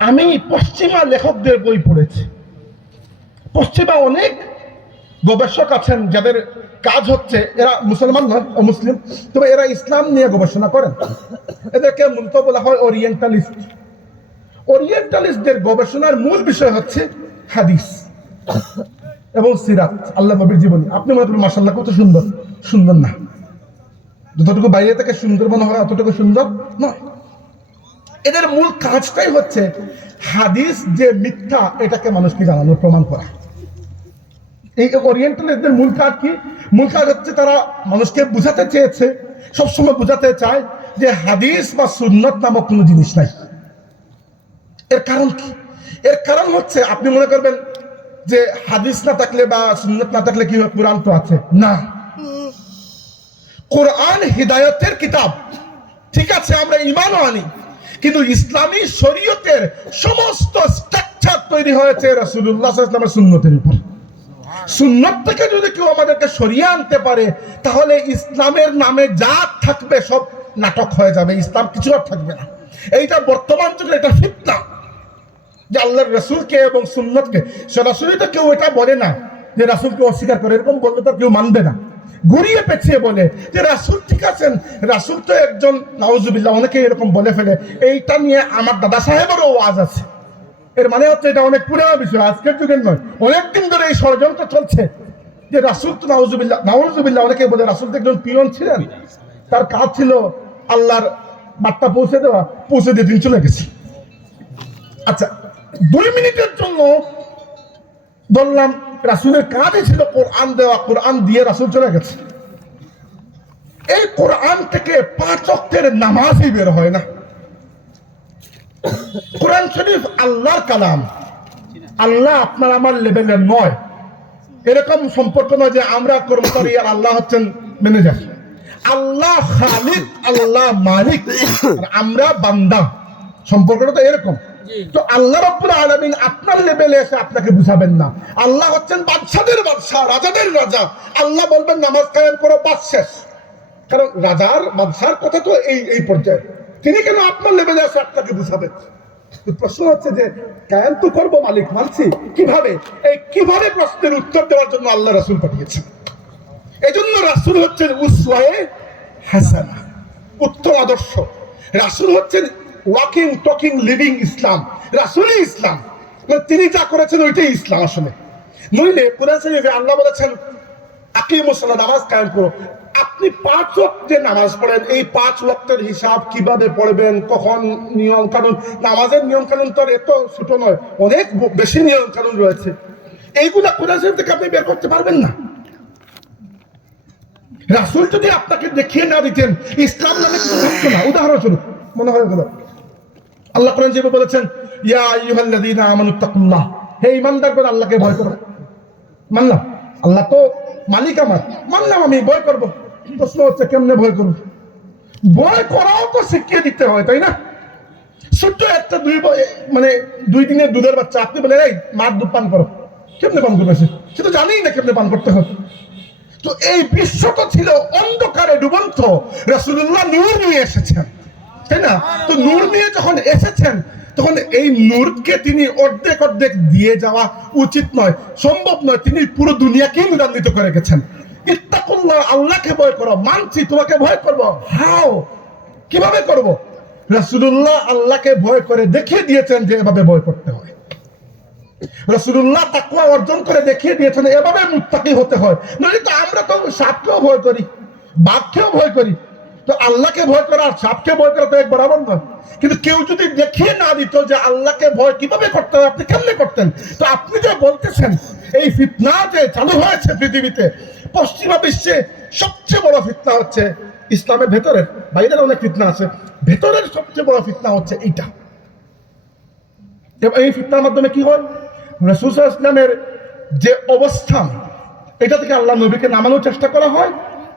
আমি পশ্চিমা লেখকদের বই পড়েছি। পশ্চিমা অনেক গবেষক আছেন যাদের কাজ হচ্ছে, এরা মুসলমান নয়, অমুসলিম, তবে এরা ইসলাম নিয়ে গবেষণা করেন। এদেরকে মূলত বলা হয় ওরিয়েন্টালিস্ট। ওরিয়েন্টালিস্টদের গবেষণার মূল বিষয় হচ্ছে হাদিস এবং সিরাত, আল্লাহ নবীর জীবনী। আপনি মনে করেন মাশাআল্লাহ কত সুন্দর, সুন্দর না। যতটুকু বাইরে থেকে সুন্দর মনে হয় অতটুকু সুন্দর নয়। এদের মূল কাজটাই হচ্ছে হাদিস যে মিথ্যা এটাকে মানুষকে জানানো, প্রমাণ করা। এই ওরিয়েন্টালিস্টদের মূল কাজ কি? মূল কাজ হচ্ছে তারা মানুষকে বুঝাতে চেয়েছে, সবসময় বুঝাতে চায় যে হাদিস বা সুন্নত নামক কোনো জিনিস নাই। এর কারণ কি? এর কারণ হচ্ছে আপনি মনে করবেন যে হাদিস না থাকলে বা সুন্নত না থাকলে কি হবে, কোরআন তো আছে। না, কোরআন হিদায়তের কিতাব, ঠিক আছে, আমরা ঈমানও আনি, কিন্তু ইসলামী শরীয়তের সমস্ত স্ট্রাকচার তৈরি হয়েছে রাসূলুল্লাহ সাল্লাল্লাহু আলাইহি ওয়াসাল্লামের সুন্নতের উপর। সুন্নত থেকে যদি কেউ আমাদেরকে সরিয়ে আনতে পারে, তাহলে ইসলামের নামে যা থাকবে সব নাটক হয়ে যাবে, ইসলাম কিছু আর থাকবে না। এইটা বর্তমান যুগে এটা ফিতনা যে আল্লাহর রাসূলকে এবং সুন্নতকে সরাসরি তো কেউ এটা বলে না যে রাসূলকে অস্বীকার করে, এরকম বললে তো কেউ মানবে না। ঘুরিয়ে পেঁচিয়ে বলে যে রাসূল ঠিক আছেন, রাসূল তো একজন, নাউজুবিল্লাহ, অনেকে এরকম বলে ফেলে। এইটা নিয়ে আমার দাদা সাহেবেরও ওয়াজ আছে। এর মানে হচ্ছে এটা অনেক পুরানো বিষয়, আজকের যুগের নয়। অনেকদিন ধরে এই ষড়যন্ত্র চলছে যে রাসূল তো নাউজুবিল্লাহ, নাউজুবিল্লাহ, অনেকে বলে রাসূল তো একজন পিয়ন ছিলেন, তার কাজ ছিল আল্লাহর বার্তা পৌঁছে দেওয়া, পৌঁছে দিয়ে দিন চলে গেছে। আচ্ছা, 2 মিনিটের জন্য বললাম রাসূলের কাজই ছিল কোরআন দেওয়া, কোরআন দিয়ে রাসূল চলে গেছে। এই কোরআন থেকে 5 ওয়াক্তের নামাজই বের হয় না। কোরআন শরীফ আল্লাহর কালাম, আল্লাহ আপনার আমার লেভেলের নয়। এরকম সম্পর্ক নয় যে আমরা কর্মচারী আর আল্লাহ হচ্ছেন ম্যানেজার। আল্লাহ খালিক, আল্লাহ মালিক, আর আমরা বান্দা। সম্পর্কটা তো এরকম। তো আল্লাহ রাব্বুল আলামিন আপনার লেভেলে এসে আপনাকে বুঝাবেন না। আল্লাহ হচ্ছেন বাদশাদের বাদশা, রাজাদের রাজা। আল্লাহ বলবেন নামাজ কায়েম করো, বাস শেষ। কারণ রাজার বাদশার কথা তো এই পর্যায়ে, তিনি কেন আপনার লেভেলে এসে আপনাকে বুঝাবেন? প্রশ্ন হচ্ছে যে কায়েম তো করবো, মালিক মানছি, কিভাবে? এই কিভাবে প্রশ্নের উত্তর দেওয়ার জন্য আল্লাহ রাসূল পাঠিয়েছেন। এই জন্য রাসূল হচ্ছেন উসওয়ায়ে হাসানা, উত্তম আদর্শ। রাসূল হচ্ছেন ওয়াকিং টকিং লিভিং ইসলাম। রাসূলই ইসলাম, মানে তিনি যা করেছেন ওইটাই ইসলাম আসলে। নইলে কোরআন শরীফে আল্লাহ বলেছেন আকিমুস সালাত, নামাজ কায়েম করো। আপনি 5 ওয়াক্ত যে নামাজ পড়েন, এই 5 ওয়াক্তের হিসাব কিভাবে পড়বেন, কখন, নিয়ম কানুন, নামাজের নিয়ম কানুন তো এত ছোট নয়, অনেক বেশি নিয়ম কানুন রয়েছে। এইগুলা কোরআন শরীফ থেকে আপনি বের করতে পারবেন না। রাসূল যদি আপনাকে দেখিয়ে না দিতেন, ইসলাম নামে কিছু থাকতো না। উদাহরণস্বরূপ মনে হয় গেল, আল্লাহ কোরআন যেভাবে বলেছেন ইয়া আইয়ুহাল্লাযীনা আমানুত্তাকুল্লাহ, হে ঈমানদারগণ আল্লাহকে ভয় করো। মানলাম আল্লাহ তো মালিক আমার, মানলাম আমি ভয় করব। প্রশ্ন হচ্ছে কেমনে ভয় করব? ভয় করাও তো শিখিয়ে দিতে হয়, তাই না? ছোট্ট একটা 2 দিনের দুধের বাচ্চা আপনি বলে এই মার দুধ পান করো, কেমনে পান করবে? সে তো জানেই না কেমনে পান করতে হবে। তো এই বিশ্ব তো ছিল অন্ধকারে ডুবন্ত, রাসূলুল্লাহ নূর নিয়ে এসেছেন, তাই না? তো নূর নিয়ে যখন এসেছেন, তখন এই নূরকে তিনি অর্ধেক অর্ধেক দিয়ে যাওয়া উচিত নয়, সম্ভব নয়। তিনি পুরো দুনিয়াকে নূরান্বিত করে গেছেন। ইত্তাকুল্লাহ, আল্লাহকে ভয় করো। মানছি তোমাকে ভয় করব, হাও, কিভাবে করব? রাসূলুল্লাহ আল্লাহকে ভয় করে দেখিয়ে দিয়েছেন যে এভাবে ভয় করতে হয়। রাসূলুল্লাহ তাকওয়া অর্জন করে দেখিয়ে দিয়েছেন এভাবে মুত্তাকি হতে হয়। নইলে তো আমরা তো সাপকেও ভয় করি, বাঘকেও ভয় করি। তো আল্লাহকে ভয় করা আর সাপকে ভয় করা তো এক বরাবর নয়। কিন্তু কেউ যদি দেখিয়ে না দিত যে আল্লাহকে ভয় কিভাবে করতে হয়, আপনি কেমনে করতেন? তো আপনি যে বলতেছেন এই ফিতনা যে চালু হয়েছে পৃথিবীতে, পশ্চিমা বিশ্বে সবচেয়ে বড় ফিতনা হচ্ছে ইসলামের ভেতরের, বাইরের অনেক ফিতনা আছে, ভেতরের সবচেয়ে বড় ফিতনা হচ্ছে এইটা। এই ফিতনার মাধ্যমে কি হয়? রাসূল সাল্লাল্লাহু আলাইহি ওয়াসাল্লামের যে অবস্থান, এটা থেকে আল্লাহ নবীকে নামানোর চেষ্টা করা হয়,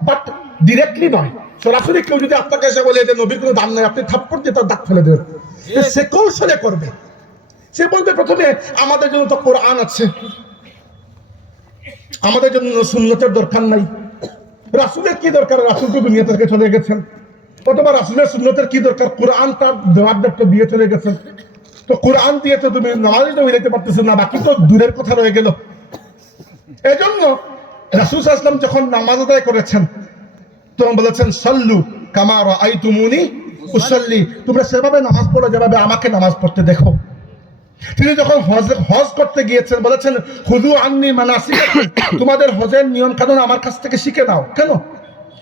বাট ডিরেক্টলি নয়। সরাসরি কেউ যদি আপনাকে এসে বলে যে নবীর কোনো দাম নাই, আপনি থাপ্পড় দিয়ে তার দাগ ফেলে দেবেন। সে কৌশলে করবে। সে বলবে প্রথমে আমাদের জন্য তো কোরআন আছে, আমাদের জন্য সুন্নতের দরকার নাই। রাসূলের কি দরকার? রাসূল তো দুনিয়া থেকে চলে গেছেন। অথবা রাসূলের সুন্নতের কি দরকার? কোরআন তার জবাবদারটা দিয়ে চলে গেছেন। তো তো কোরআন দিয়ে তো তুমি নামাজটা মিলাইতে পারতেছো না, বাকি তো দূরের কথা রয়ে গেল। এজন্য রাসূল সাল্লাল্লাহু আলাইহি ওয়াসাল্লাম যখন নামাজ আদায় করেছেন তখন বলেছেন সাল্লু কামা রাআইতুমুনি উসাল্লি, তোমরা সেভাবে নামাজ পড়ো যেভাবে আমাকে নামাজ পড়তে দেখো। তিনি যখন হজ করতে গিয়েছেন বলেছেন খুযু আন্নী মানাসিকাকুম, তোমাদের হজের নিয়ম কানুন আমার কাছ থেকে শিখে নাও। কেন?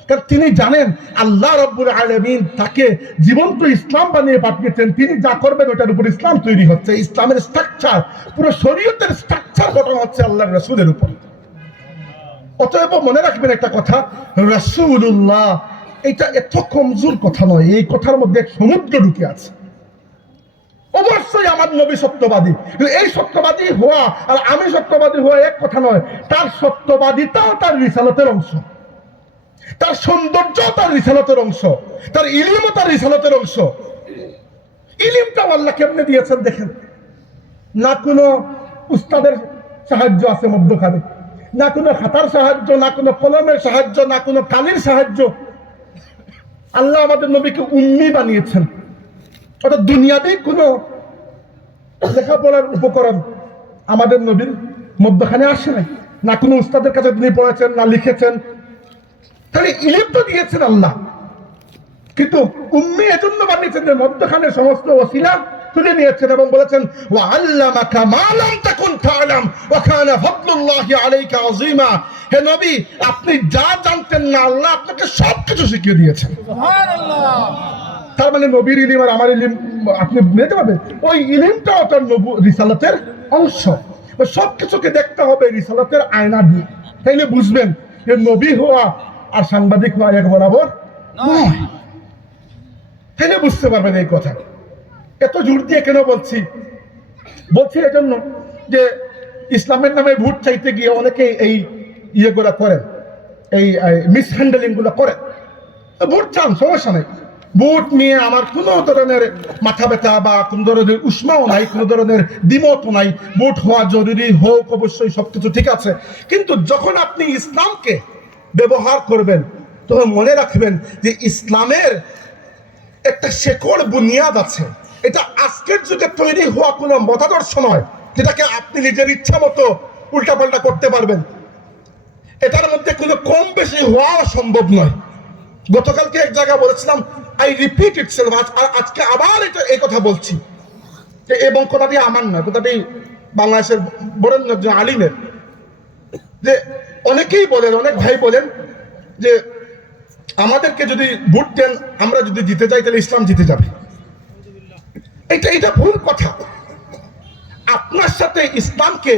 কারণ তিনি জানেন আল্লাহ রাব্বুল আলামিন তাকে জীবন্ত ইসলাম বানিয়ে পাঠিয়েছেন, তিনি যা করবেন ওটার উপর ইসলাম তৈরি হচ্ছে। ইসলামের স্ট্রাকচার, পুরো শরীয়তের স্ট্রাকচার গঠন হচ্ছে আল্লাহর রাসূলের উপর। অতএব মনে রাখবেন একটা কথা, রাসূলুল্লাহ এটা এত কমজোর কথা নয়, এই কথার মধ্যে এক সমুদ্র ঢুকে আছে। অবশ্যই আমার নবী সত্যবাদী, এই সত্যবাদী হওয়া আর আমি সত্যবাদী হওয়া এক কথা নয়। তার সত্যবাদিতাও তার রিসালতের অংশ, তার সৌন্দর্য তার রিসালতের অংশ, তার ইলমও তার রিসালতের অংশ। ইলমটা আল্লাহ কেমনে দিয়েছেন দেখেন, না কোনো উস্তাদের সাহায্য আছে মধ্যখানে, না কোনো খাতার সাহায্য, না কোনো কলমের সাহায্য, না কোনো কালির সাহায্য। আল্লাহ আমাদের নবীকে উম্মি বানিয়েছেন, অর্থাৎ দুনিয়াবি কোনো লেখাপড়ার উপকরণ আমাদের নবীর মধ্যখানে আসে নাই, না কোনো উস্তাদের কাছে তিনি পড়েছেন, না লিখেছেন। তাহলে ইলম তো দিয়েছেন আল্লাহ, কিন্তু উম্মি এজন্য বানিয়েছেন যে মধ্যখানে সমস্ত ওসিলা তুলে নিয়েছেন এবং বলেছেন ওয়া আল্লামাকা মা লাম তাকুন তা'লাম ওয়া কানা ফাদলুল্লাহি আলাইকা আযীমা। হে নবী, আপনি যা জানতেন না আল্লাহ আপনাকে সবকিছু শিখিয়ে দিয়েছেন। সুবহানাল্লাহ। তার মানে নবীর ইলম আর আমার ইলম আপনি নিতে পারবেন, ওই ইলমটাও তার রিসালাতের অংশ। সবকিছুকে দেখতে হবে রিসালাতের আয়না দিয়ে, তাইলে বুঝবেন যে নবী হওয়া আর সাংবাদিক হওয়া এক বরাবর নয়। তাইলে বুঝতে পারবেন এই কথা। এত জোর দিয়ে কেন বলছি? বলছি এজন্য যে ইসলামের নামে ভোট চাইতে গিয়ে অনেকে এই ইয়েগুলো করেন, এই মিসহ্যান্ডেলিং গুলো করেন। ভোট চান, সমস্যা নেই, ভোট নিয়ে আমার কোনো ধরনের মাথা ব্যথা বা কোনো ধরনের উষ্মাও নাই, কোনো ধরনের দ্বিমতও নাই। ভোট হওয়া জরুরি, হোক, অবশ্যই সবকিছু ঠিক আছে। কিন্তু যখন আপনি ইসলামকে ব্যবহার করবেন তখন মনে রাখবেন যে ইসলামের একটা শেকড় বুনিয়াদ আছে। এটা আজকের যুগে তৈরি হওয়া কোনো মতাদর্শ নয় যেটাকে আপনি নিজের ইচ্ছা মতো উল্টাপাল্টা করতে পারবেন। এটার মধ্যে কোনো কম বেশি হওয়া সম্ভব নয়। গতকালকে এক জায়গায় বলেছিলাম, আই রিপিট ইটসেলফ, আজকে আবার এটা এই কথা বলছি যে এবং কথাটি আমার নয়, কথাটি বাংলাদেশের বরেণ্য একজন আলিমের। যে অনেকেই বলেন, অনেক ভাই বলেন যে আমাদেরকে যদি ভোট দেন, আমরা যদি জিতে যাই তাহলে ইসলাম জিতে যাবে। এটা ভুল কথা। আপনার সাথে ইসলামকে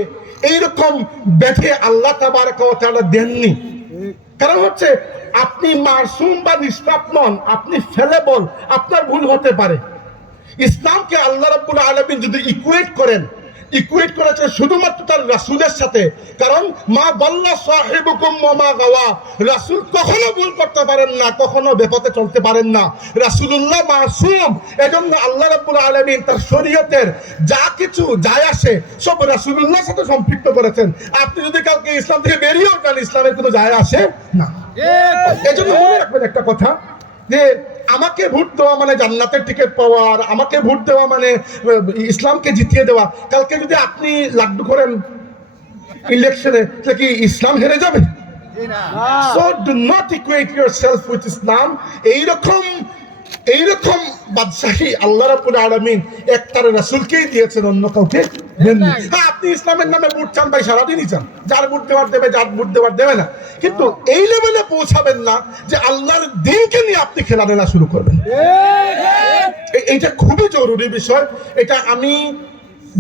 এইরকম বেঁধে আল্লাহ তাবারক ওয়া তাআলা দেননি। কারণ হচ্ছে আপনি মাসুম বা নিষ্পাপ নন, আপনি ফেলেবল, আপনার ভুল হতে পারে। ইসলামকে আল্লাহ রাব্বুল আলামিন যদি ইকুয়েট করেছে শুধুমাত্র তার রাসূলের সাথে। কারণ মা বাল্লা সাহিবুকুম ওয়া মা গাওয়া, রাসূল কখনো ভুল করতে পারেন না, কখনো বেপথে চলতে পারেন না। রাসূলুল্লাহ মাসুম, এজন্য আল্লাহ রাব্বুল আলামিন তার শরীয়তের যা কিছু যায় আসে সব রাসূলুল্লাহর সাথে সম্পৃক্ত করেছেন। আপনি যদি কালকে ইসলাম থেকে বেরিয়েও যান, ইসলামের কোনো যায় আসে না। এজন্য মনে রাখবেন একটা কথা, যে আমাকে ভোট দেওয়া মানে জান্নাতের টিকিট পাওয়া, আর আমাকে ভোট দেওয়া মানে ইসলামকে জিতিয়ে দেওয়া। কালকে যদি আপনি লাড্ডু করেন ইলেকশনে, তাহলে কি ইসলাম হেরে যাবে? So do not equate yourself with Islam. এইরকম বাদশাহী আল্লাহ রাব্বুল আলামিন একটার রাসূলকেই দিয়েছেন, অন্য কাউকে দেননি। হ্যাঁ, আপনি ইসলামের নামে ভোট চান ভাই, সারাদিনই চান, যার ভোট দেওয়ার দেবে, যার ভোট দেওয়ার দেবে না, কিন্তু এই লেভেলে পৌঁছাবেন না যে আল্লাহর দ্বীনকে নিয়ে আপনি খেলাধুলা শুরু করবেন। এইটা খুবই জরুরি বিষয়। এটা আমি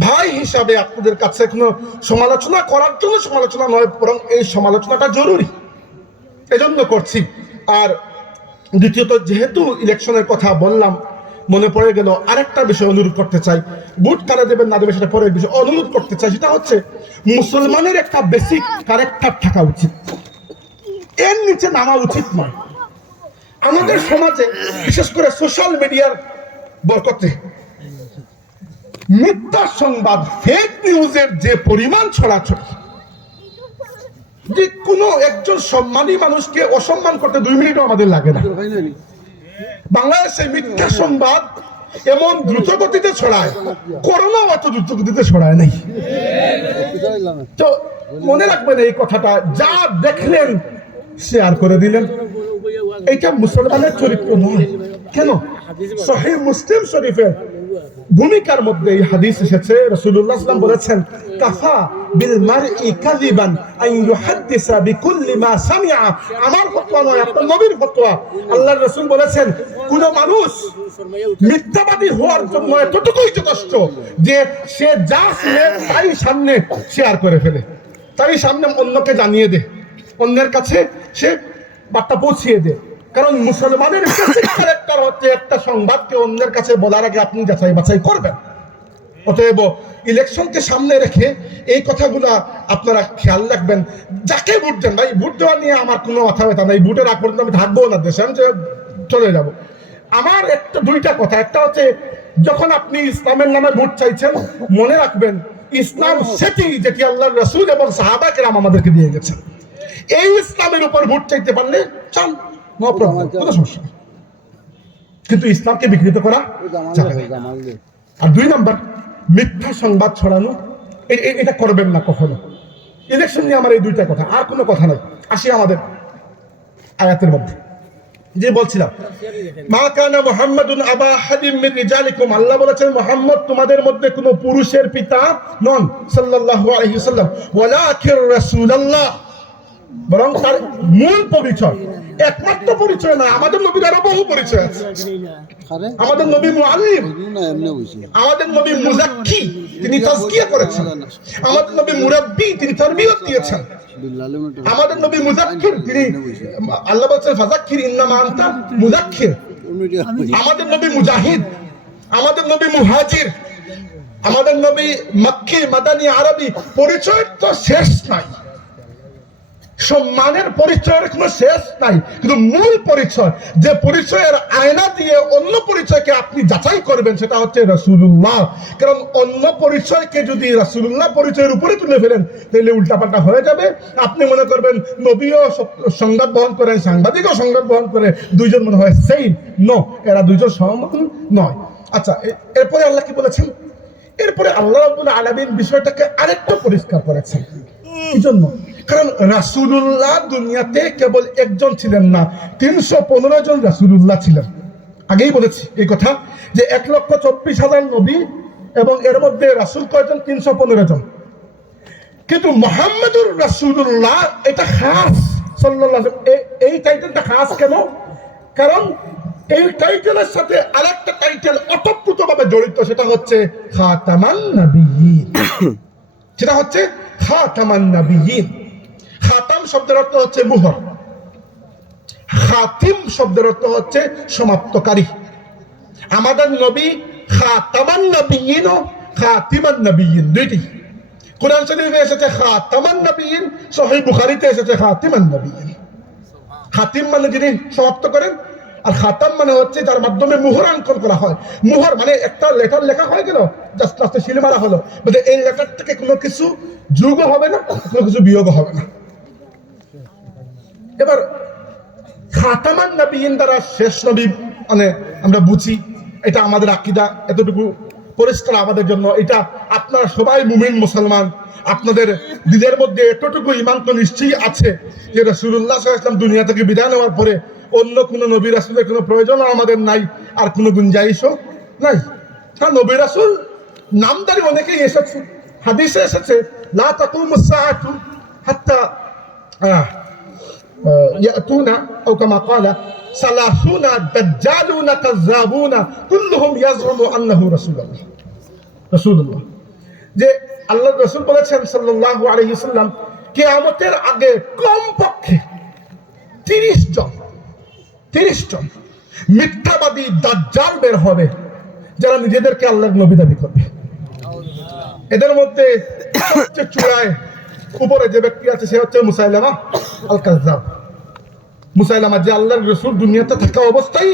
ভাই হিসাবে আপনাদের কাছে কোনো সমালোচনা করার জন্য সমালোচনা নয়, বরং এই সমালোচনাটা জরুরি, এজন্য করছি। আর দ্বিতীয়ত, যেহেতু ইলেকশনের কথা বললাম, মনে পড়ে গেল আরেকটা বিষয় অনুরোধ করতে চাই। ভোট কারা দেবেন না দেবে সেটা পরের বিষয়, অনুরোধ করতে চাই। সেটা হচ্ছে মুসলমানের একটা বেসিক ক্যারেক্টার থাকা উচিত, এর নিচে নামা উচিত নয়। আমাদের সমাজে বিশেষ করে সোশ্যাল মিডিয়ার বরকতে মিথ্যা সংবাদ, ফেক নিউজের যে পরিমাণ ছড়াছড়ি, যে কোনো একজন সম্মানী মানুষকে অসম্মান করতে 2 মিনিটও আমাদের লাগে না। বাংলাদেশে মিথ্যা সংবাদ এমন দ্রুত গতিতে ছড়ায়, করোনা অত দ্রুত গতিতে ছড়ায় নাই। তো মনে রাখবেন এই কথাটা, যা দেখলেন শেয়ার করে দিলেন, এইটা মুসলমানের চরিত্র নয়। কেন? সহিহ মুসলিম শরীফের ভূমিকার মধ্যে এই হাদিস এসেছে, রাসূলুল্লাহ সাল্লাল্লাহু আলাইহি ওয়াসাল্লাম বলেছেন, কাফা বিল মারই কাযিবান আন ইউহাদ্দিসা বিকুল্লি মা সামিআ। আমার ফতোয়া নয়, আপনার নবীর ফতোয়া। আল্লাহর রাসূল বলেছেন, কোন মানুষ মিথ্যাবাদী হওয়ার জন্য এতটুকুই যথেষ্ট যে সে যা শুনে তাই সামনে শেয়ার করে ফেলে, তাই সামনে অন্যকে জানিয়ে দেয়, অন্যের কাছে সে বার্তা পৌঁছিয়ে দেয়। কারণ মুসলমানের ক্যারেক্টার হচ্ছে একটা সংবাদকে অন্যের কাছে বলার আগে আপনি যাচাই বাছাই করবেন। অতএব ইলেকশনকে সামনে রেখে এই কথাগুলা আপনারা খেয়াল রাখবেন। যাকে ভোট দেন, ভাই ভোট দেওয়া নিয়ে আমার কোনো মাথা ব্যথা নাই, ভোটের আগ পর্যন্ত আমি থাকবো না দেশে, আমি চলে যাব। আমার একটা দুইটা কথা, একটা হচ্ছে যখন আপনি ইসলামের নামে ভোট চাইছেন, মনে রাখবেন ইসলাম সেটি যেটি আল্লাহর রাসূল এবং সাহাবায়ে কেরাম আমাদেরকে দিয়ে গেছেন। এই ইসলামের উপর ভোট চাইতে পারলে চান, নো প্রবলেম, কোনো সমস্যা নেই, কিন্তু ইসলামকে বিকৃত করা যাবে না। আর দুই নাম্বার, মিথ্যা সংবাদ ছড়ানো, এটা করবেন না কখনো। ইলেকশন নিয়ে আমার এই দুইটা কথা, আর কোনো কথা নাই। আসি আমাদের আয়াতের মধ্যে, যে বলছিলাম, মা কানা মুহাম্মাদুন আবা আহাদিম মিন রিজালিকুম, আল্লাহ বলেছেন মুহাম্মদ তোমাদের মধ্যে কোনো পুরুষের পিতা নন, সাল্লাল্লাহু আলাইহি ওয়াসাল্লাম, ওয়ালাকিন রাসূলুল্লাহ, বরং তার মূল পরিচয়, একমাত্র পরিচয় না, আমাদের নবীর আরো বহু পরিচয় আছে। আমাদের নবী মুআল্লিম, আমাদের নবী মুযাক্কি, তিনি তাজকিয়া করেছেন। আমাদের নবী মুরাব্বি, তিনি তারবিয়ত দিয়েছেন। আমাদের নবী মুযাক্কির, তিনি আল্লাহ বলেছেন ফাযাক্কির ইন্নামা আনতা মুযাক্কির। আমাদের নবী মুজাহিদ, আমাদের নবী মুহাজির, আমাদের নবী মক্কি, মাদানী, আরবি। পরিচয়ের তো শেষ নাই, সম্মানের পরিচয়ের কোনো শেষ নাই, কিন্তু মূল পরিচয়, যে পরিচয়ের আয়না দিয়ে অন্য পরিচয়কে আপনি যাচাই করবেন, সেটা হচ্ছে রাসূলুল্লাহ। কারণ অন্য পরিচয়কে যদি রাসূলুল্লাহ পরিচয়ের উপরে তুলে ফেলেন, তাহলে উল্টাপাল্টা হয়ে যাবে। আপনি মনে করবেন নবীও সংবাদ বহন করেন, সাংবাদিকও সংবাদ বহন করে, দুইজন মনে হয় সেম। নো, এরা দুইজন সমান নয়। আচ্ছা, এরপরে আল্লাহ কি বলেছেন? এরপরে আল্লাহ রাব্বুল আলামিন বিষয়টাকে আরেকটু পরিষ্কার করেছেন। কি জন্য? কারণ রাসূলুল্লাহ দুনিয়াতে কেবল একজন ছিলেন না, 315 জন রাসূলুল্লাহ ছিলেন। আগেই বলেছি এই কথা যে 1,24,000 নবী, এবং এর মধ্যে রাসূল কয়জন? 315 জন। কিন্তু মুহাম্মদুর রাসূলুল্লাহ এটা খাস, সাল্লাল্লাহু আলাইহি ওয়াসাল্লাম। এই টাইটেলটা খাস কেন? কারণ এই টাইটেলের সাথে আরেকটা টাইটেল ওতপ্রোতভাবে জড়িত, সেটা হচ্ছে খাতামান নবিয়্যিন। সেটা হচ্ছে খাতামান নবিয়্যিন। খাতাম শব্দের অর্থ হচ্ছে মুহর, খাতিম শব্দের অর্থ হচ্ছে সমাপ্তকারী। আমাদের নবী খাতামান নবিয়্যিন ও খাতিমান নবিয়্যিন দুইটি। কুরআন শরীফে এসেছে খাতামান নবিয়্যিন, সহিহ বুখারীতে এসেছে খাতিমান নবিয়্যিন। খাতিম মানে যিনি সমাপ্ত করেন, আর খাতাম মানে হচ্ছে যার মাধ্যমে মুহরাঙ্কন করা হয়। মুহর মানে একটা লেটার লেখা হয়ে গেল, জাস্ট লাস্টে সিল মারা হলো, মানে এই লেটার থেকে কোনো কিছু যোগও হবে না, কোনো কিছু বিয়োগও হবে না। এবার খাতামান নবিয়্যিন দ্বারা শেষ নবী মানে আমরা বুঝি, এটা আমাদের আকীদা, এতটুকু পরিষ্কার আমাদের জন্য। এটা আপনারা সবাই মুমিন মুসলমান, আপনাদের দিলের মধ্যে এতটুকু ঈমান তো নিশ্চয়ই আছে যে রাসূলুল্লাহ সাল্লাল্লাহু আলাইহি ওয়াসাল্লাম দুনিয়া থেকে বিদায় নেওয়ার পরে অন্য কোনো নবী রাসূলের কোনো প্রয়োজন আমাদের নাই, আর কোনো গুঞ্জাইশও নাই। হ্যাঁ, নবী রাসূল নামদারি অনেকেই এসেছে, হাদিসে এসেছে লা তাকুমুস সাআতু হাত্তা ইয়াতুনা আও কামা ক্বালা সালাসুনা দাজ্জালুনা কাযাবুনা কুল্লুহুম ইয়াজউমু আন্নাহু রাসূলুল্লাহ। যে আল্লাহর রাসূল বলেছেন সাল্লাল্লাহু আলাইহি ওয়াসাল্লাম, কিয়ামতের আগে কমপক্ষে 30 জন মিথ্যাবাদী দাজ্জাল বের হবে, যারা নিজেদেরকে আল্লাহর নবী দাবি করবে। এদের মধ্যে সবচেয়ে চূড়ায় উপরে যে ব্যক্তি আছে সে হচ্ছে মুসাইলামা আল কাযযাব। মুসাইলামা যে আল্লাহর রাসূল দুনিয়াতে থাকা অবস্থায়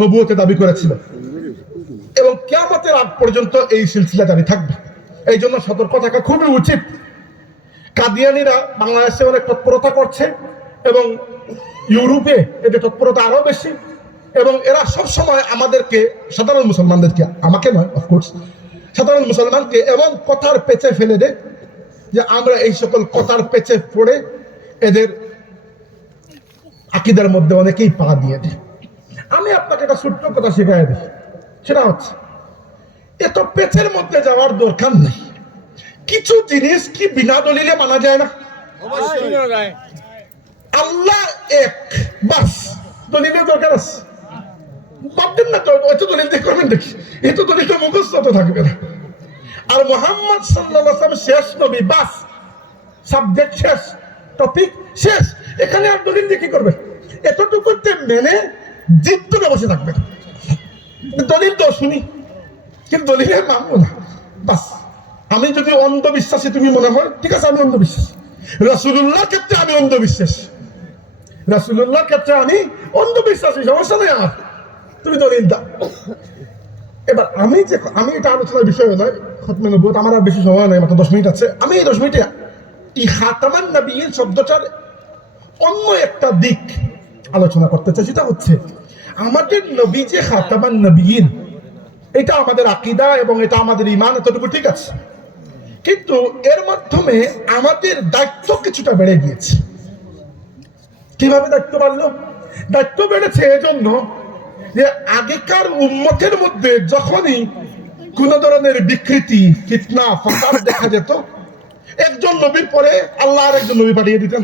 নবুয়তের দাবি করেছিল, এবং কিয়ামতের আগ পর্যন্ত এই সিলসিলা জারি থাকবে। এই জন্য সতর্ক থাকা খুবই উচিত। কাদিয়ানীরা বাংলাদেশে অনেক তৎপরতা করছে, এবং ইউরোপে এদের তৎপরতা আরো বেশি। এবং এরা সব সময় আমাদেরকে, সাধারণ মুসলমানদেরকে, আমাকে নয় অফকোর্স, সাধারণ মুসলমানকে এবং কথার পেঁচে ফেলে দেয়, যে আমরা এই সকল কথার পেঁচে পড়ে এদের আকীদার মধ্যে অনেকেই পা দিয়ে দেয়। আমি আপনাকে একটা ছোট্ট কথা শেখাই দিই, সেটা হচ্ছে এত পেঁচের মধ্যে যাওয়ার দরকার নেই। কিছু জিনিস কি বিনা দলিলে মানা যায় না? আল্লাহ এক, বাস, দলিলের দরকার আছে? ভাববেন না তো ওই তো দলিল দিয়ে করবেন দেখি, এই তো দলিলটা মুখস্থ তো থাকবে না। আর মুহাম্মদ সাল্লাল্লাহু আলাইহি ওয়াসাল্লাম শেষ নবী, বাস, সাবজেক্ট শেষ, টপিক শেষ। এখানে আর দলিল দিয়ে কি করবে? এতটুকুতে মেনে জিদ করে বসে থাকবে। দলিল তো শুনি, কিন্তু দলিলের মানবো না, বাস। আমি যদি অন্ধবিশ্বাসী তুমি মনে হয়, ঠিক আছে, আমি অন্ধবিশ্বাসী। রাসূলুল্লাহর ক্ষেত্রে আমি অন্ধবিশ্বাসী, রাসূলুল্লাহর ক্ষেত্রে আমি অন্ধবিশ্বাসী, সমস্যা নেই আমার, তুমি দলিল দাও। এবার আমি এটা আলোচনার বিষয় নয়, খতমে নবুয়ত, আমার আর বেশি সময় নয়, মাত্র 10 মিনিট আছে। আমি এই 10 মিনিটে এই খাতামান নবিয়্যিন শব্দটার অন্য একটা দিক আলোচনা করতে চাই। সেটা হচ্ছে আমাদের নবী যে খাতামান নবিয়্যিন, এটা আমাদের আকীদা এবং এটা আমাদের ঈমান, এতটুকু ঠিক আছে। কিন্তু এর মাধ্যমে আমাদের দায়িত্ব কিছুটা বেড়ে গিয়েছে। কিভাবে দায়িত্ব বাড়লো? দায়িত্ব বেড়েছে এজন্য যে আগেকার উম্মতের মধ্যে যখনই কোন ধরনের বিকৃতি, ফিতনা, ফাসাদ দেখা যেত, একজন নবীর পরে আল্লাহ আর একজন নবী পাঠিয়ে দিতেন,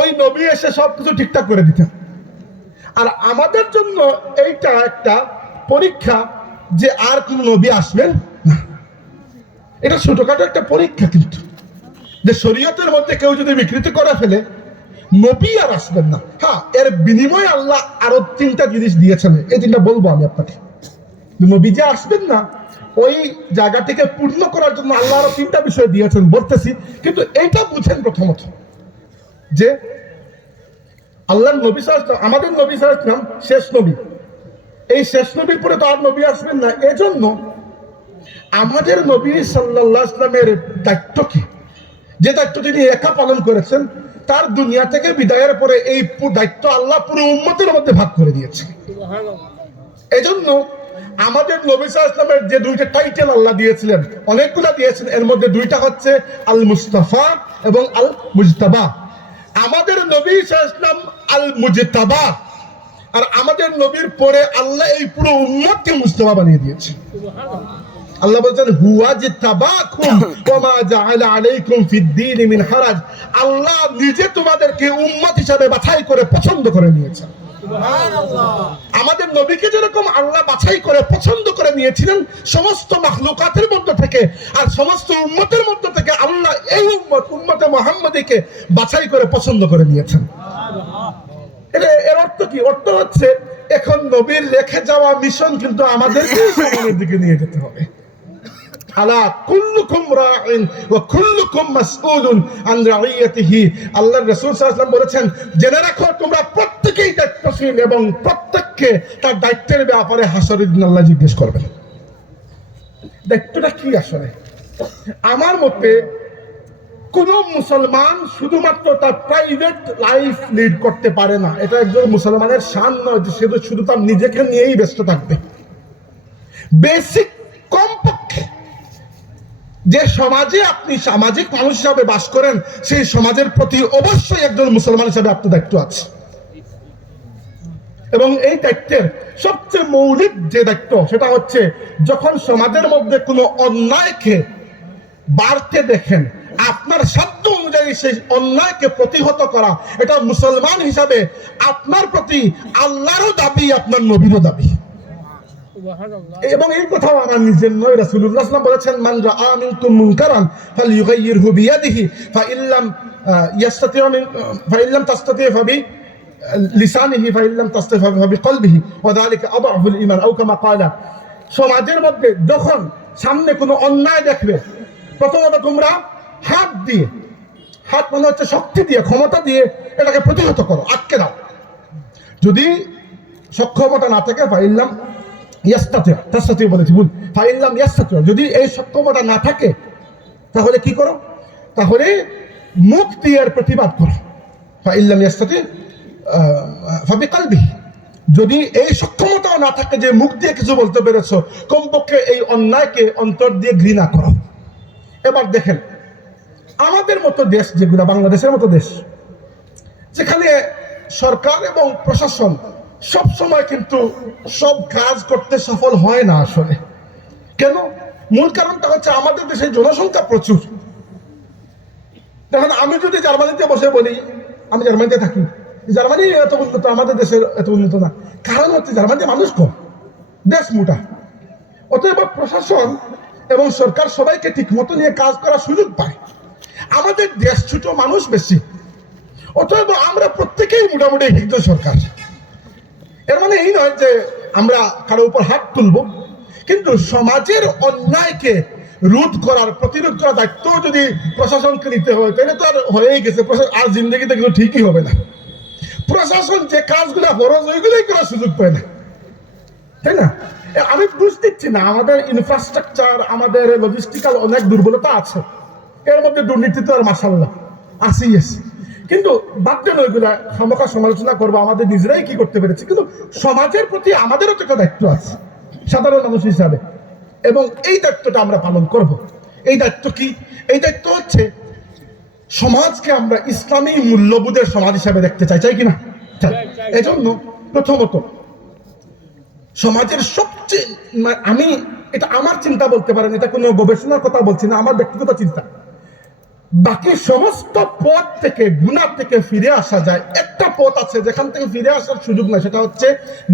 ওই নবী এসে সবকিছু ঠিকঠাক করে দিতেন। আর আমাদের জন্য এইটা একটা পরীক্ষা যে আর কোন নবী আসবেন না। এটা ছোটখাটো একটা পরীক্ষা, কিন্তু যে শরীয়তের মধ্যে কেউ যদি বিকৃতি করে ফেলে, নবী আর আসবেন না। হ্যাঁ, এর বিনিময়ে আল্লাহ আরো 3টা জিনিস দিয়েছেন, এই 3টা বলবো আমি আপনাকে। নবী যে আসবেন না, ওই জায়গাটিকে পূর্ণ করার জন্য আল্লাহ আরো 3টা বিষয় দিয়েছেন, বলতেছি। কিন্তু এইটা বুঝেন প্রথমত, যে আল্লাহর নবী সাল্লাল্লাহু আলাইহি ওয়াসাল্লাম, আমাদের নবী সাল্লাল্লাহু আলাইহি ওয়াসাল্লাম শেষ নবী। এই শেষ নবীর পরে তো আর নবী আসবেন না। এজন্য আমাদের নবী সাল্লাল্লাহু আলাইহি ওয়াসাল্লামের দায়িত্ব কি, যে দায়িত্ব তিনি একা পালন করেছেন, তার দুনিয়া থেকে বিদায়ের পরে এই দায়িত্ব আল্লাহ পুরো উম্মতের মধ্যে ভাগ করে দিয়েছে। এজন্য আমাদের নবী সাল্লাল্লাহু আলাইহি ওয়াসাল্লামের যে 2টা টাইটেল আল্লাহ দিয়েছিলেন, অনেকগুলা দিয়েছেন, এর মধ্যে 2টা হচ্ছে আল মুস্তাফা এবং আল মুজতাবা। আমাদের নবী সাল্লাল্লাহু আলাইহি ওয়াসাল্লাম আল মুজতাবা, আর আমাদের নবীর পরে আল্লাহ এই পুরো উম্মতকে মুস্তাফা বানিয়ে দিয়েছে। আল্লাহ বলেন হুয়াজতাবাকুম ওয়া মা জাআলা আলাইকুম ফিদ-দীন মিন হারাজ। আল্লাহ নিজে তোমাদেরকে উম্মত হিসেবে বাছাই করে পছন্দ করে নিয়েছেন। সুবহানাল্লাহ। আমাদের নবীকে যেরকম আল্লাহ বাছাই করে পছন্দ করে নিয়েছিলেন সমস্ত মাখলুকাতের মধ্যে থেকে, আর সমস্ত উম্মতের মধ্যে থেকে আল্লাহ এই উম্মতে মুহাম্মাদীকে বাছাই করে পছন্দ করে নিয়েছেন। এর অর্থ কি? অর্থ হচ্ছে এখন নবীর রেখে যাওয়া মিশন কিন্তু আমাদেরকে সামনের দিকে নিয়ে যেতে হবে। আলা কুল্লুকুম রাইন ওয়া কুল্লুকুম মাসউলুন আন রাইয়াতিহি। আল্লাহর রাসূল সাল্লাল্লাহু আলাইহি ওয়াসাল্লাম বলেছেন, জেনে রাখো তোমরা প্রত্যেকেই দায়িত্বশীল এবং প্রত্যেককে তার দায়িত্বের ব্যাপারে হাসরের দিন আল্লাহ জিজ্ঞেস করবেন। দায়িত্বটা কি আসলে? আমার মতে কোন মুসলমান শুধুমাত্র তার প্রাইভেট লাইফ লিড করতে পারে না। এটা একজন মুসলমানের শান নয় যে সে শুধু তার নিজেকে নিয়েই ব্যস্ত থাকবে। বেসিক কমপক্ষে যে সমাজে আপনি সামাজিক মানুষ হিসাবে বাস করেন, সেই সমাজের প্রতি অবশ্যই একজন মুসলমান হিসাবে আপনার দায়িত্ব আছে। এবং এই দায়িত্বের সবচেয়ে মৌলিক যে দায়িত্ব, সেটা হচ্ছে যখন সমাজের মধ্যে কোনো অন্যায়কে বাড়তে দেখেন, আপনার সাধ্য অনুযায়ী সেই অন্যায়কে প্রতিহত করা, এটা মুসলমান হিসাবে আপনার প্রতি আল্লাহরও দাবি, আপনার নবীরও দাবি। এবং এই কথাও আমার নিজের নয়, রাসূলুল্লাহ সাল্লাল্লাহু আলাইহি ওয়াসাল্লাম বলেছেন, মান রাআ মিনকুম মুনকারান ফালইয়ুগাইয়িরহু বিয়াদিহি ফাইল্লাম তাসতাতি ফাবি লিসানিহি ফাইল্লাম তাসতাতি ফাবি কলবিহি ওয়া যালিকা আদআফুল ঈমান আও কামা ক্বালা। সমাজের মধ্যে যখন সামনে কোনো অন্যায় দেখবে, প্রথমত তোমরা হাত দিয়ে, হাত মানে হচ্ছে শক্তি দিয়ে, ক্ষমতা দিয়ে এটাকে প্রতিহত করো, আটকে দাও। যদি সক্ষমতা না থাকে ফাইল্লাম ইয়াস্তাতি, তাসতাতি বলেছি ভুল, ফাইল্লাম ইয়াস্তাতি, যদি এই সক্ষমতা না থাকে তাহলে কি করো? তাহলে মুখ দিয়ে প্রতিবাদ করো। ফাইল্লাম ইয়াস্তাতি ফাবিকলবিহি, যদি এই সক্ষমতাও না থাকে যে মুখ দিয়ে কিছু বলতে পেরেছো, কমপক্ষে এই অন্যায়কে অন্তর দিয়ে ঘৃণা করো। এবার দেখেন আমাদের মতো দেশ, যেগুলো বাংলাদেশের মতো দেশ, যেখানে সরকার এবং প্রশাসন সব সময় কিন্তু সব কাজ করতে সফল হয় না। আসলে কেন? মূল কারণটা হচ্ছে আমাদের দেশে জনসংখ্যা প্রচুর। দেখেন আমি যদি জার্মানিতে বসে বলি আমি জার্মানিতে থাকি, জার্মানি এত উন্নত, আমাদের দেশের এত উন্নত না। কারণ হচ্ছে জার্মানিতে মানুষ কম, দেশ মোটা। অতএব প্রশাসন এবং সরকার সবাইকে ঠিক মতো নিয়ে কাজ করার সুযোগ পায়। আমাদের দেশ ছোট, মানুষ বেশি, অতএব আমরা প্রত্যেকেই মোটামুটি হিন্দু সরকার। এর মানে এই নয় যে আমরা কারো উপর হাত তুলব, কিন্তু সমাজের অন্যায়কে রোধ করার, প্রতিরোধ করার দায়িত্ব যদি প্রশাসনকে নিতে হয়, তাহলে তো আর হয়েই গেছে, আর জিন্দগিতে কিন্তু ঠিকই হবে না। প্রশাসন যে কাজগুলো ফরজ ওইগুলোই করার সুযোগ পায় না, তাই না? আমি বুঝ দিচ্ছি না, আমাদের ইনফ্রাস্ট্রাকচার, আমাদের লজিস্টিক্যাল অনেক দুর্বলতা আছে, এর মধ্যে দুর্নীতি তো আর মাশাআল্লাহ আসেই আছে। কিন্তু বাদ দেন ওইগুলা, খামোখা সমালোচনা করবো, আমাদের নিজেরাই কি করতে পেরেছি। কিন্তু সমাজের প্রতি আমাদেরও তো একটা দায়িত্ব আছে সাধারণ মানুষ হিসাবে, এবং এই দায়িত্বটা আমরা পালন করব। এই দায়িত্ব কি? এই দায়িত্ব হচ্ছে সমাজকে আমরা ইসলামী মূল্যবোধের সমাজ হিসাবে দেখতে চাই, চাই কিনা? চাই। এজন্য প্রথমত সমাজের সবচেয়ে, আমি এটা আমার চিন্তা বলতে পারেন, এটা কোনো গবেষণার কথা বলছি না, আমার ব্যক্তিগত চিন্তা, বাকি সমস্ত পথ থেকে, গুনাহ থেকে ফিরে আসা যায়। একটা পথ আছে যেখান থেকে ফিরে আসার সুযোগ নাই, সেটা হচ্ছে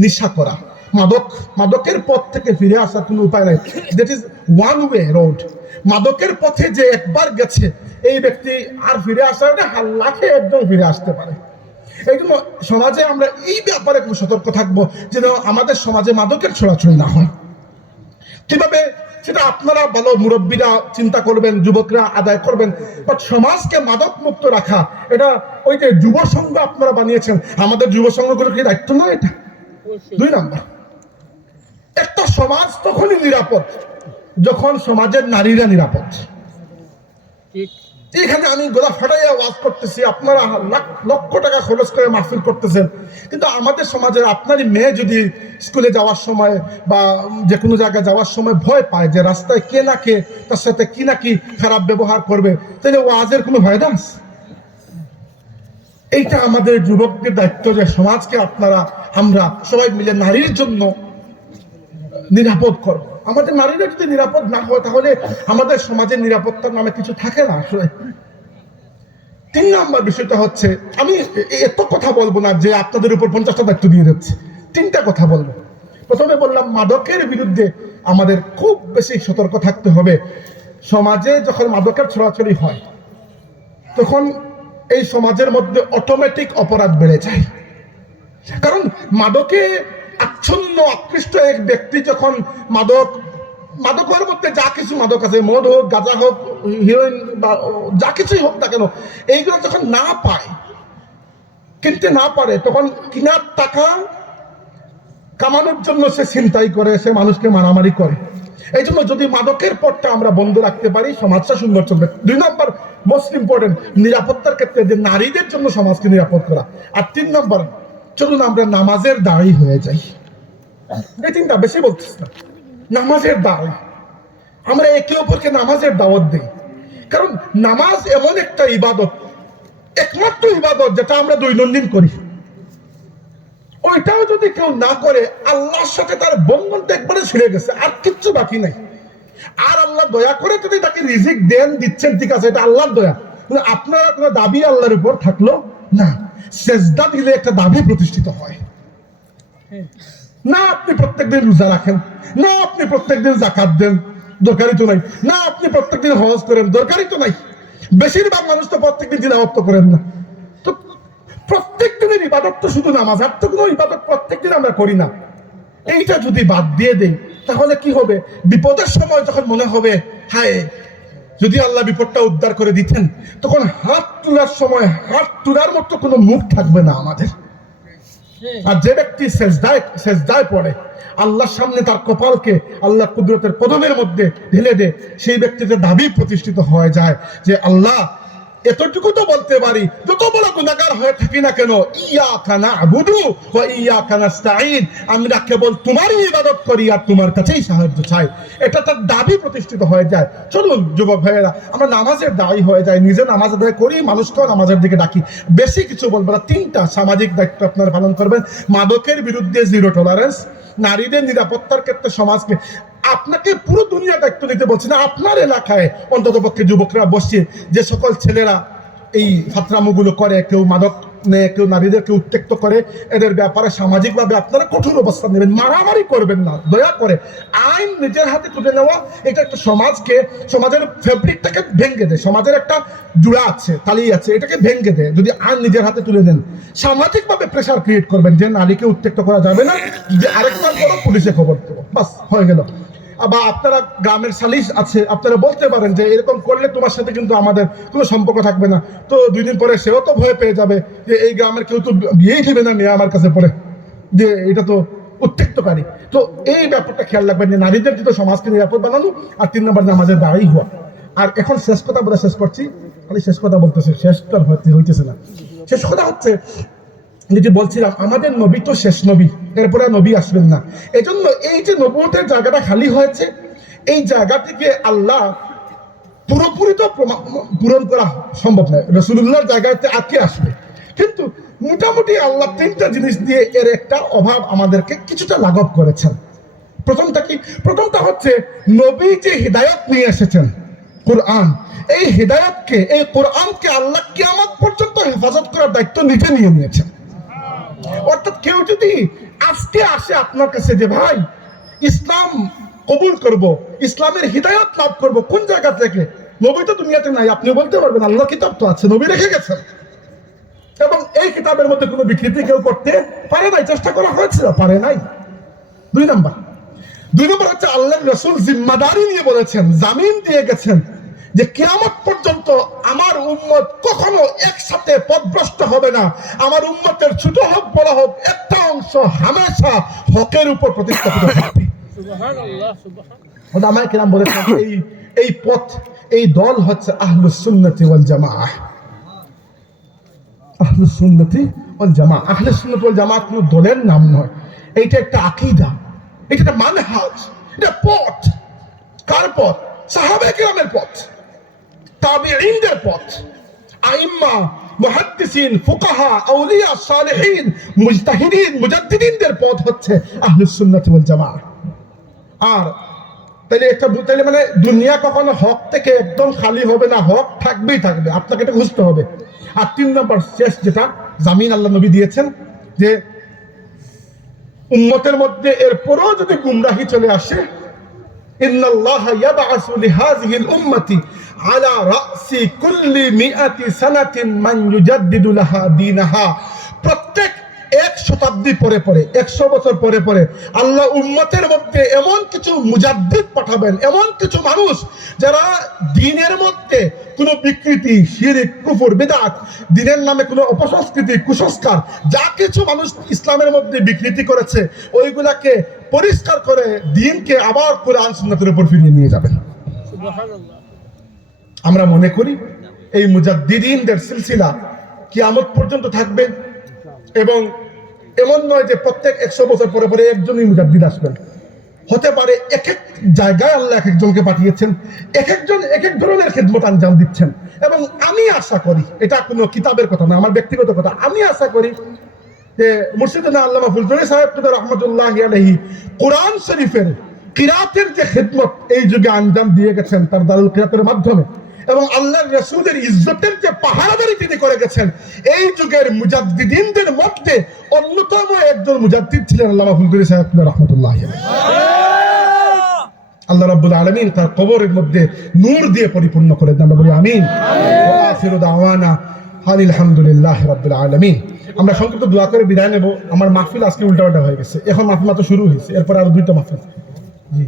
নেশা করা, মাদকের পথ থেকে ফিরে আসার কোনো উপায় নাই। That is one way road. মাদকের পথে যে একবার গেছে এই ব্যক্তি আর ফিরে আসার লাখে একজন ফিরে আসতে পারে। এই জন্য সমাজে আমরা এই ব্যাপারে খুব সতর্ক থাকবো, যেন আমাদের সমাজে মাদকের ছড়াছড়ি না হয়। কিভাবে সেটা আপনারা ভালো মুরব্বীরা চিন্তা করবেন, যুবকরা আদায় করবেন। বাট সমাজকে মাদক মুক্ত রাখা, এটা ওই যে যুব সংঘ আপনারা বানিয়েছেন, আমাদের যুব সংঘগুলোর কি দায়িত্ব নয় এটা? 2 নাম্বার, একটা সমাজ তখনই নিরাপদ যখন সমাজের নারীরা নিরাপদ। এখানে আমি গলা ফাটাইয়া ওয়াজ করতেছি, আপনারা লক্ষ টাকা খরচ করে মাহফিল করতেছেন, কিন্তু আমাদের সমাজের আপনারই মেয়ে যদি স্কুলে যাওয়ার সময় বা যে কোনো জায়গায় যাওয়ার সময় ভয় পায় যে রাস্তায় কে না কে তার সাথে কি না কি খারাপ ব্যবহার করবে, তাহলে ওয়াজের কোনো ফায়দা আছে? এইটা আমাদের যুবকদের দায়িত্ব যে সমাজকে আমরা সবাই মিলে নারীর জন্য নিরাপদ করব। আমাদের নারীরা যদি নিরাপদ না হয় তাহলে আমাদের সমাজের নিরাপত্তার নামে কিছু থাকে না আসলে। 3 নাম্বার বিষয়টা হচ্ছে, আমি এত কথা বলবো না যে আপনাদের উপর 50টা দায়িত্ব দিয়ে যাচ্ছে, 3টা কথা বলবো। প্রথমে বললাম মাদকের বিরুদ্ধে আমাদের খুব বেশি সতর্ক থাকতে হবে। সমাজে যখন মাদকের ছড়াছড়ি হয় তখন এই সমাজের মধ্যে অটোমেটিক অপরাধ বেড়ে যায়। কারণ মাদকে আচ্ছন্ন আকৃষ্ট এক ব্যক্তি যখন মাদকের মধ্যে যা কিছু মাদক আছে, মদ হোক, গাঁজা হোক, হিরোইন বা যা কিছুই হোক না কেন, এইগুলো যখন না পায়, কিনতে না পারে, তখন কিনার টাকা কামানোর জন্য সে ছিনতাই করে, সে মানুষকে মারামারি করে। এই জন্য যদি মাদকের পথটা আমরা বন্ধ রাখতে পারি, সমাজটা সুন্দর চলবে। 2 নম্বর মোস্ট ইম্পর্টেন্ট, নিরাপত্তার ক্ষেত্রে যে নারীদের জন্য সমাজকে নিরাপদ করা। আর 3 নম্বর, চলুন আমরা নামাজের দাঁড়ি হয়ে যাই। এই 3টা বেশি বলছিস না, নামাজের দাঁড়ি। আমরা একে অপরকে নামাজের দাওয়াত দিই, কারণ নামাজ এমন একটা ইবাদত, একমাত্র ইবাদত যেটা আমরা দৈনন্দিন করি। ওইটাও যদি কেউ না করে, আল্লাহর সাথে তার বন্ধনটা একবারে ছিঁড়ে গেছে, আর কিচ্ছু বাকি নাই। আর আল্লাহ দয়া করে যদি তাকে রিজিক দেন, দিচ্ছেন, ঠিক আছে, এটা আল্লাহর দয়া। আপনার কোনো দাবি আল্লাহর উপর থাকলো না। সেজদা দিলে একটা দাবি প্রতিষ্ঠিত হয় না। আপনি প্রত্যেকদিন রোজা রাখেন, না আপনি প্রত্যেকদিন যাকাত দেন, দরকারই তো নাই। না আপনি প্রত্যেকদিন হজ করেন, দরকারই তো নাই। বেশিরভাগ মানুষ তো প্রত্যেকদিন তিলাওয়াত করেন না। তো প্রত্যেক দিনের ইবাদত তো শুধু নামাজ, আর তো কোনো ইবাদত প্রত্যেকদিন আমরা করি না। এইটা যদি বাদ দিয়ে দেই তাহলে কি হবে? বিপদের সময় যখন মনে হবে হায় যদি আল্লাহ বিপদটা উদ্ধার করে দিতেন, তখন হাত তোলার সময় হাত তোলার মতো কোনো মুখ থাকবে না আমাদের। আর যে ব্যক্তি সেজদায় পড়ে, আল্লাহর সামনে তার কপালকে আল্লাহ কুদরতের কদমের মধ্যে ঢেলে দেয়, সেই ব্যক্তির দাবি প্রতিষ্ঠিত হয়ে যায় যে আল্লাহ এতটুকু তো বলতে পারি, যত বড় গুনাহগার হয়ে থাকি না কেন, ইয়াকা না'বুদু ওয়া ইয়াকা নাস্তাঈন, আমরা কেবল তোমারই ইবাদত করি আর তোমার কাছেই সাহায্য চাই। এটা তার দাবি প্রতিষ্ঠিত হয়ে যায়। চলুন যুবক ভাইয়েরা, আমরা নামাজের দায়ী হয়ে যাই, নিজে নামাজ আদায় করি, মানুষকেও নামাজের দিকে ডাকি। বেশি কিছু বলবো না, 3টা সামাজিক দায়িত্ব আপনারা পালন করবেন। মাদকের বিরুদ্ধে জিরো টলারেন্স, নারীদের নিরাপত্তার ক্ষেত্রে সমাজকে, আপনাকে পুরো দুনিয়া দায়িত্ব নিতে বলছি না, আপনার এলাকায় অন্ততপক্ষে যুবকরা বসে যে সকল ছেলেরা এই ফাতরামোগুলো করে, কেউ মাদক নেয়, কেউ নারীদেরকে উত্ত্যক্ত করে, এদের ব্যাপারে সামাজিকভাবে আপনারা কঠোর অবস্থান নেবেন, মারামারি করবেন না, দয়া করে। আইন নিজের হাতে তুলে নেওয়া, এটা একটা সমাজকে, সমাজের ফেব্রিকটাকে ভেঙে দেয়, সমাজের একটা জুড়া আছে, তালি আছে, এটাকে ভেঙে দেয় যদি আইন নিজের হাতে তুলে নেন। সামাজিকভাবে প্রেশার ক্রিয়েট করবেন যে নারীকে উত্ত্যক্ত করা যাবে না, যদি আরেকবার করো পুলিশে খবর দেবো, বাস হয়ে গেল। বা আপনারা গ্রামের সালিশ আছে, আপনারা বলতে পারেন যে এরকম করলে তোমার সাথে কিন্তু আমাদের কোনো সম্পর্ক থাকবে না, তো 2 দিন পরে সেও তো ভয় পেয়ে যাবে যে এই গ্রামের কেউ তো বিয়েই দিবে না মেয়ে আমার কাছে পড়ে, যে এটা তো উত্ত্যক্তকারী। তো এই ব্যাপারটা খেয়াল রাখবেন যে নারীদের কিন্তু সমাজকে নিরাপদ বানানো, আর 3 নম্বর নামাজের দায়ী হওয়া। আর এখন শেষ কথা বলে শেষ করছি, খালি শেষ কথা বলতেছে, শেষটা হইতেছে না। শেষ কথা হচ্ছে যেটি বলছিলাম, আমাদের নবী তো শেষ নবী, এরপরে নবী আসবেন না। এজন্য এই যে নবুয়তের জায়গাটা খালি হয়েছে, এই জায়গাটিকে আল্লাহ পুরোপুরি তো পূরণ করা সম্ভব নয়, রাসূলুল্লাহর জায়গাতে আটকে আসবে। কিন্তু মোটামুটি আল্লাহ 3টা জিনিস দিয়ে এর একটা অভাব আমাদেরকে কিছুটা লাঘব করেছেন। প্রথমটা কি? প্রথমটা হচ্ছে নবী যে হিদায়াত নিয়ে এসেছেন, কোরআন, এই হিদায়াতকে, এই কোরআনকে আল্লাহ কিয়ামত পর্যন্ত হেফাজত করার দায়িত্ব নিজে নিয়ে নিয়েছেন। অর্থাৎ কেউ যদি আজকে আসে আপনার কাছে যে ভাই ইসলাম কবুল করব, ইসলামের হিদায়াত লাভ করব, কোন জায়গা থেকে? নবী তো দুনিয়াতে নাই, আপনি বলতে পারবেন আল্লাহ কিতাব তো আছে, নবী রেখে গেছেন, এবং এই কিতাবের মধ্যে কোনো বিকৃতি কেউ করতে পারে নাই, চেষ্টা করা হয়েছিল, পারে নাই। 2 নম্বর হচ্ছে আল্লাহর রাসূল জিম্মাদারি নিয়ে বলেছেন, জামিন দিয়ে গেছেন যে কিয়ামত পর্যন্ত আমার উম্মত কখনো একসাথে পথভ্রষ্ট হবে না, আমার উম্মতের ছোট হোক বড় হোক, একটা অংশ হামেশা হকের উপর প্রতিষ্ঠিত থাকবে। সুবহানাল্লাহ, সুবহানাল্লাহ। ওলামায়ে কেরাম বলেছেন এই পথ, এই দল হচ্ছে আহলুস সুন্নতি ওয়াল জামাআহ। আহলুস সুন্নতি ওয়াল জামাআহ, আহলুস সুন্নাত ওয়াল জামাআত কোনো দলের নাম নয়, এইটা একটা আকীদা, এটা একটা মানহাজ, এটা পথ। কার পথ? সাহাবায়ে কেরামের পথ, তাবিঈনদের পথ, আইম্মা, মুহাদ্দিসিন, ফুকাহা, আউলিয়া, সালেহিন, মুজতাহিদিন, মুজাদ্দিদিনদের পথ হচ্ছে আহলুস সুন্নাত ওয়াল জামাআহ। আর তাইলে মানে দুনিয়া কখনো হক থেকে একদম খালি হবে না, হক থাকবেই থাকবে, আপনাকে এটা বুঝতে হবে। আর 3 নম্বর শেষ যেটা জামিন আল্লাহ নবী দিয়েছেন, যে উম্মতের মধ্যে এরপরও যদি গুমরাহি চলে আসে, ইন্নাল্লাহা ইয়াবআসু লিহাযিহিল উম্মতি আলা রাসি কুল্লি মিআতি সানাতিন মান ইউজাদ্দিদু লাহা দীনাহা। প্রত্যেক 1 শতাব্দী পরে পরে, 100 বছর পরে পরে আল্লাহ উম্মতের মধ্যে এমন কিছু মুজাদ্দিদ পাঠাবেন, এমন কিছু মানুষ যারা দ্বীনের মধ্যে কোনো বিকৃতি, শিরক, কুফর, বিদআত, দ্বীনের নামে কোনো অপসংস্কৃতি, কুসংস্কার, যা কিছু মানুষ ইসলামের মধ্যে বিকৃতি করেছে, ওইগুলাকে পরিষ্কার করে দ্বীনকে আবার কোরআন সুন্নাতের উপর ফিরিয়ে নিয়ে যাবেন। সুবহানাল্লাহ। আমরা মনে করি এই মুজাদ্দিদিনদের সিলসিলা কিয়ামত পর্যন্ত থাকবে, এবং এমন নয় যে প্রত্যেক 100 বছর পরে পরে একজনই মুজাদ্দিদ আসবেন। হতে পারে এক এক জায়গায় আল্লাহ এক একজনকে পাঠিয়েছেন, এক একজন এক এক ধরনের খিদমত আঞ্জাম দিচ্ছেন। এবং আমি আশা করি, এটা কোনো কিতাবের কথা না, আমার ব্যক্তিগত কথা, আমি আশা করি যে মুর্শিদুনা আল্লামা ফুলতুরি সাহেব রাহমাতুল্লাহি আলাইহি কোরআন শরীফের কিরাতের যে খিদমত এই যুগে আঞ্জাম দিয়ে গেছেন তার দারুল কিরাতের মাধ্যমে, এবং আল্লাহর রাসূলের ইজ্জতের যে পাহারাদারি তিনি করে গেছেন, এই যুগের মুজাদ্দিদিনদের মধ্যে অন্যতম একজন মুজাদ্দিদ ছিলেন আল্লামা ফুলতুরি সাহেব রাহমাতুল্লাহি আলাইহি। আল্লাহ রাব্বুল আলামিন তার কবরের মধ্যে নূর দিয়ে পরিপূর্ণ করে দেন, আমরা বলি আমিন। ওয়া আখিরু দাওয়ানা আলহামদুলিল্লাহি রাব্বিল আলামিন। আমরা সংক্ষিপ্ত দোয়া করে বিদায় নেব। আমার মাহফিল আজকে উল্টাপাল্টা হয়ে গেছে, এখন মাহফিল মাত্র শুরু হয়েছে, এরপর আরো 2টা মাহফিল। জি।